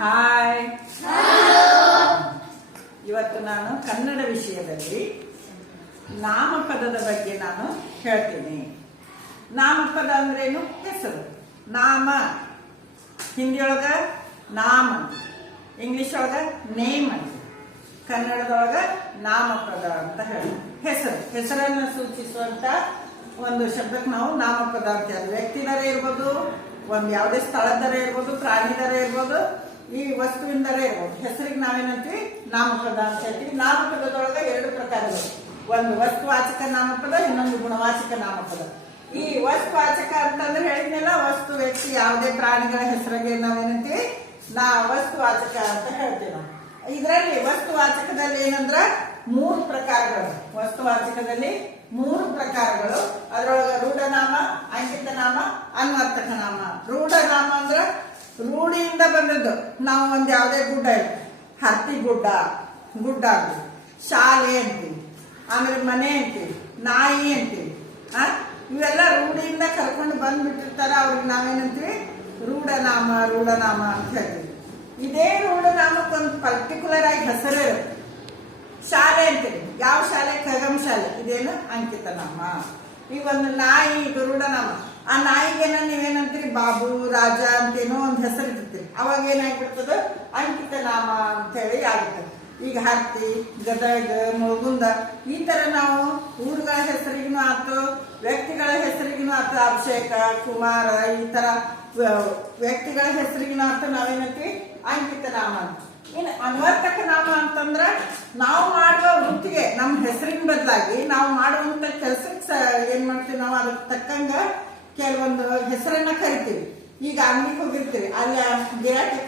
Hi. ಇವತ್ತು ನಾನು ಕನ್ನಡ ವಿಷಯದಲ್ಲಿ ನಾಮಪದದ ಬಗ್ಗೆ ನಾನು ಹೇಳ್ತೀನಿ. ನಾಮಪದ ಅಂದ್ರೇನು? ಹೆಸರು. ನಾಮ ಹಿಂದಿಯೊಳಗ ನಾಮ, ಇಂಗ್ಲಿಷ್ ಒಳಗ ನೇಮ್ ಅಂತ, ಕನ್ನಡದೊಳಗ ನಾಮಪದ ಅಂತ ಹೇಳಿ. ಹೆಸರನ್ನು ಸೂಚಿಸುವಂತ ಒಂದು ಶಬ್ದಕ್ಕೆ ನಾವು ನಾಮಪದ ಅಂತ ಹೇಳಿ. ವ್ಯಕ್ತಿದರ ಇರ್ಬೋದು, ಒಂದ್ ಯಾವುದೇ ಸ್ಥಳದರ ಇರ್ಬೋದು, ಪ್ರಾಣಿದರ ಇರ್ಬೋದು, ಈ ವಸ್ತುವಿಂದರ ಇರ್ಬೋದು. ಹೆಸರಿಗೆ ನಾವೇನಂತೀವಿ? ನಾಮಪದ ಅಂತ ಹೇಳ್ತೀವಿ. ನಾಮಪದದೊಳಗ ಎರಡು ಪ್ರಕಾರಗಳು, ಒಂದು ವಸ್ತುವಾಚಕ ನಾಮಪದ, ಇನ್ನೊಂದು ಗುಣವಾಚಕ ನಾಮಪದ. ಈ ವಸ್ತುವಾಚಕ ಅಂತಂದ್ರೆ ಹೇಳಿದ್ನೆಲ್ಲ, ವಸ್ತು, ವ್ಯಕ್ತಿ, ಯಾವುದೇ ಪ್ರಾಣಿಗಳ ಹೆಸರಿಗೆ ನಾವೇನಂತೀವಿ? ವಸ್ತುವಾಚಕ ಅಂತ ಹೇಳ್ತೀವಿ ನಾವು. ಇದರಲ್ಲಿ ವಸ್ತುವಾಚಕದಲ್ಲಿ ಏನಂದ್ರ 3 ಪ್ರಕಾರಗಳು. ವಸ್ತುವಾಚಕದಲ್ಲಿ 3 ಪ್ರಕಾರಗಳು. ಅದರೊಳಗ ರೂಢನಾಮ, ಅಂಕಿತ ನಾಮ, ಅನ್ವರ್ಥಕ ನಾಮ. ರೂಢನಾಮ ಅಂದ್ರ ರೂಢಿಯಿಂದ ಬಂದದ್ದು. ನಾವು ಒಂದ್ ಯಾವುದೇ ಗುಡ್ಡ ಇರ್ತೀವಿ, ಹತ್ತಿ ಗುಡ್ಡ ಅಂತೀವಿ, ಶಾಲೆ ಅಂತೀವಿ, ಆಮೇಲೆ ಮನೆ ಅಂತೀವಿ, ನಾಯಿ ಅಂತೀವಿ. ಇವೆಲ್ಲ ರೂಢಿಯಿಂದ ಕರ್ಕೊಂಡು ಬಂದ್ಬಿಟ್ಟಿರ್ತಾರ, ಅವ್ರಿಗೆ ನಾವೇನಂತೀವಿ? ರೂಢನಾಮ ಅಂತ ಹೇಳ್ತೀವಿ. ಇದೇ ರೂಢನಾಮಕ್ಕೊಂದು ಪರ್ಟಿಕ್ಯುಲರ್ ಆಗಿ ಹೆಸರು ಇರುತ್ತೆ. ಶಾಲೆ ಅಂತೀವಿ, ಯಾವ ಶಾಲೆ? ಖಗಂ ಶಾಲೆ. ಇದೇನು? ಅಂಕಿತ ನಾಮ. ಈಗ ಒಂದು ನಾಯಿ, ಇದು ರೂಢನಾಮ. ಆ ನಾಯಿಗೆನ ನೀವೇನಂತೀರಿ? ಬಾಬು, ರಾಜ ಅಂತೇನೋ ಒಂದು ಹೆಸರು ಇರ್ತೀರಿ. ಅವಾಗ ಏನಾಗ್ಬಿಡ್ತದ? ಅಂಕಿತ ನಾಮ ಅಂತ ಹೇಳಿ ಆಗುತ್ತೆ. ಈಗ ಹತ್ತಿ, ಗದಗ, ಮುಳಗುಂದ, ಈ ತರ ನಾವು ಊರುಗಳ ಹೆಸರಿಗೂ ಆತು, ವ್ಯಕ್ತಿಗಳ ಹೆಸರಿಗೂ ಆತು. ಅಭಿಷೇಕ, ಕುಮಾರ, ಈ ತರ ವ್ಯಕ್ತಿಗಳ ಹೆಸರಿಗೂ ಆತು ನಾವೇನಂತೀವಿ? ಅಂಕಿತ ನಾಮ ಅಂತ. ಇನ್ನು ಅನ್ವರ್ಥಕ ನಾಮ ಅಂತಂದ್ರ ನಾವು ಮಾಡುವ ವೃತ್ತಿಗೆ, ನಮ್ಮ ಹೆಸರಿನ ಬದಲಾಗಿ ನಾವು ಮಾಡುವಂತ ಕೆಲಸಕ್ಕೆ ಏನ್ ಮಾಡ್ತೀವಿ? ನಾವು ಅದಕ್ಕೆ ತಕ್ಕಂಗ ಕೆಲವೊಂದು ಹೆಸರನ್ನ ಕರಿತೀವಿ. ಈಗ ಅಂಗಡಿಗೆ ಹೋಗಿರ್ತೀವಿ, ಅಲ್ಲಿ ಗಿರಾಕಿ